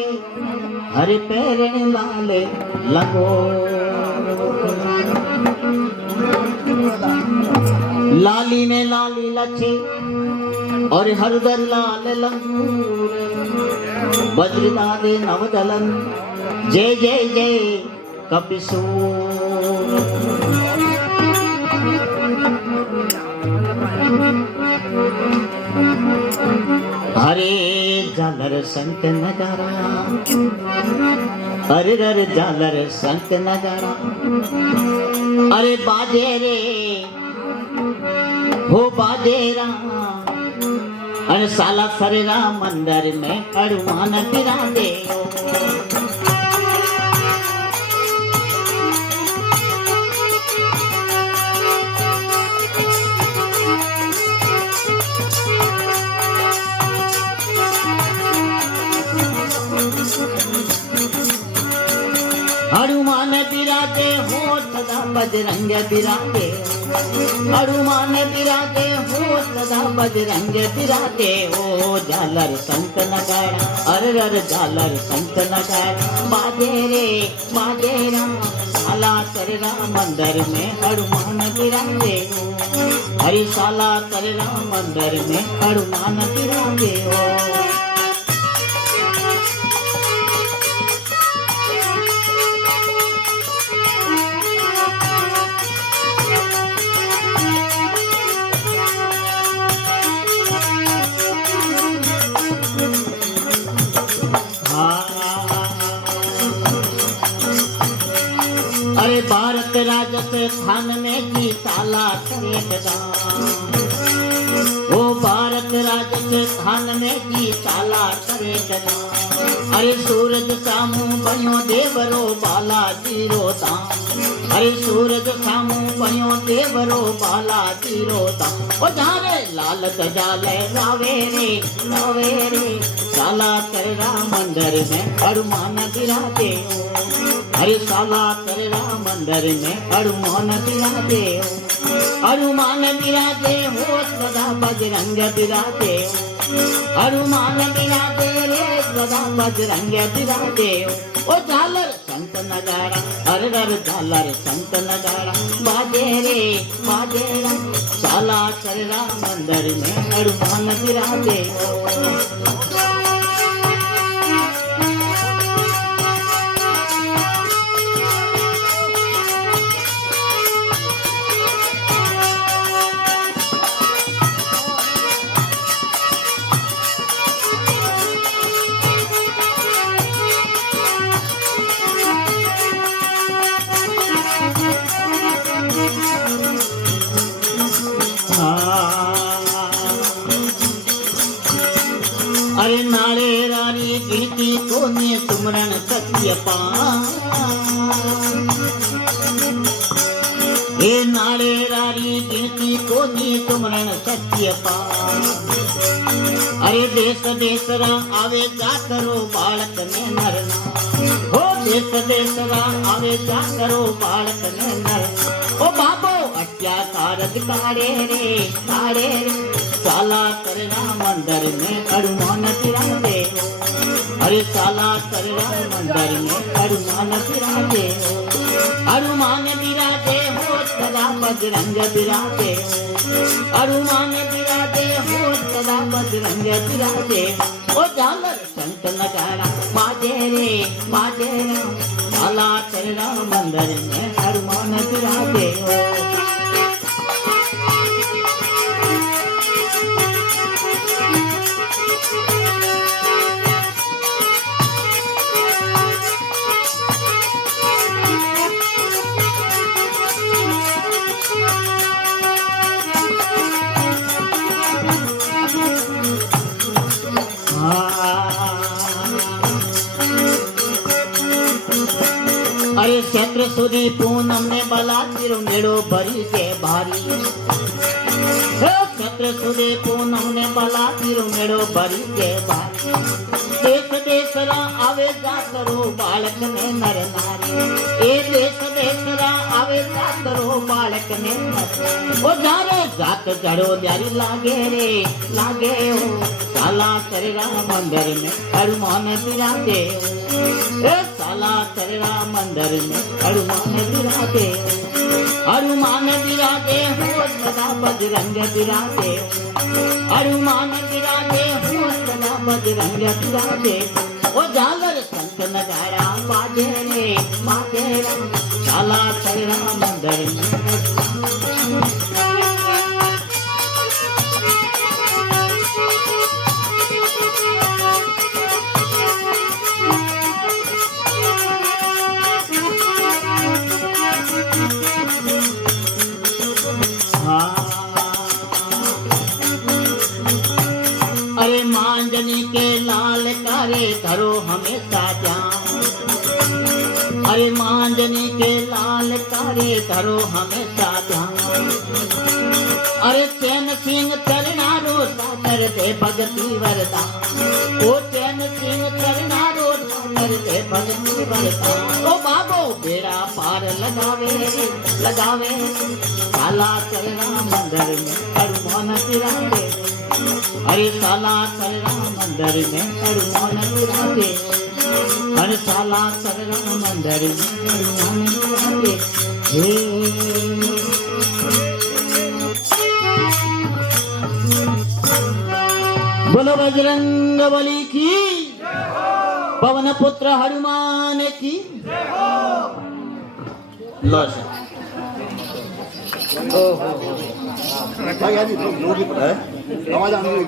के हरे पैरण लाले लगो लाली में लाली लच्छे और हरदर लाल लंगूर वज्रदादे नवदलन जय जय जय कपिसूर हरे झालर संत नगारा अरे रे झालर संत नगारा अरे बाजे रे हो बाजेरा अरे साला सरेरा मंदिर में हनुमान बिराजे हनुमान बिराजे हो सदा बजरंग बिराजे हनुमान बिराजे हो सदा बजरंग बिराजे हो झालर संत नगाड़ा अरे अरे झालर संत नगाड़ा बाजे रे बाजे राम साला तेरा मंदिर में हनुमान बिराजे हो हरि साला तेरा मंदिर में हनुमान बिराजे हो अरे भारत राजस्थान में की साला ओ भारत राजस्थान में की साला अरे सूरज सामू बनो देवरो बाला जीरो दाम अरे सूरज सामू बनो देवरो बाला जीरो दाम ओ जारे लाल गजाले रावे रे साला तेरा मंदिर में हनुमान बिराजे हरे साला तेरा मंदिर में हनुमान बिराजे हनुमान बिराजे हो सदा बजरंग बिराजे हनुमान बिराजे रे सदा बजरंग बिराजे ओ झालर संत नगाड़ा हर हर झालर संत नगाड़ा बाजे रे बाजे रे साला तेरा मंदिर में हनुमान बिराजे अरे नाले रानी गिनती कोने सुमरन सत्य हे नाले रानी गिनती कोने सुमरन सत्य अरे देश देशरा आवे जा करो बालक ने नरना हो देश रा आवे जा करो बालक ने नरना ओ बाबो अत्याचार काढ़े रे साला तेरा मंदिर में हनुमान बिराजे अरे साला तेरा मंदिर में हनुमान बिराजे हनुमान बिराजे हो सदा बजरंग बिराजे हनुमान बिराजे हो सदा बजरंग बिराजे ओ झालर संत नगाड़ा बाजे रे साला तेरा मंदिर में हनुमान बिराजे अरे चक्र सुधी पूनम ने बला तिरु मेड़ो भरी के भारी નક્ષત્ર સુદે પૂનમ ને બલા પીરો મેળો ભરી કે બાર દેશ દેશરા આવે જાતરો બાળક ને નર નારી એ દેશ દેશરા આવે જાતરો બાળક ને નર ઓ જારે જાત જડો જારી લાગે રે લાગે ઓ સાલા ચરેરા મંદિર में हनुमान बिराजे ए साला चरेरा मंदिर में हनुमान बिराजे हनुमान बिराजे हो सदा बजरंग बिराजे हनुमान बिराजे हो सदा बजरंग बिराजे ओ झालर संत नगारा बाजे रे बाजे रे साला चरेरा मंदिर में अरे मांजनी के लाल कारे धरो हमेशा ध्यान अरे मांजनी के लाल कारे धरो हमेशा ध्यान अरे चैन सिंह चरनारो सागर दे भगती वरदान ओ चैन सिंह चरनारो सागर दे भगती वरदान ओ बाबो बेड़ा पार लगावे लगावे साला चरना मंदिर में हनुमान बिराजे अरे साला चरना मंदिर में हनुमान बिराजे अरे साला चरना मंदिर में हनुमान बिराजे बोलो बजरंग बली की पवन पुत्र हनुमान की लो भाई आज लोग ही पता है आवाज आने लगी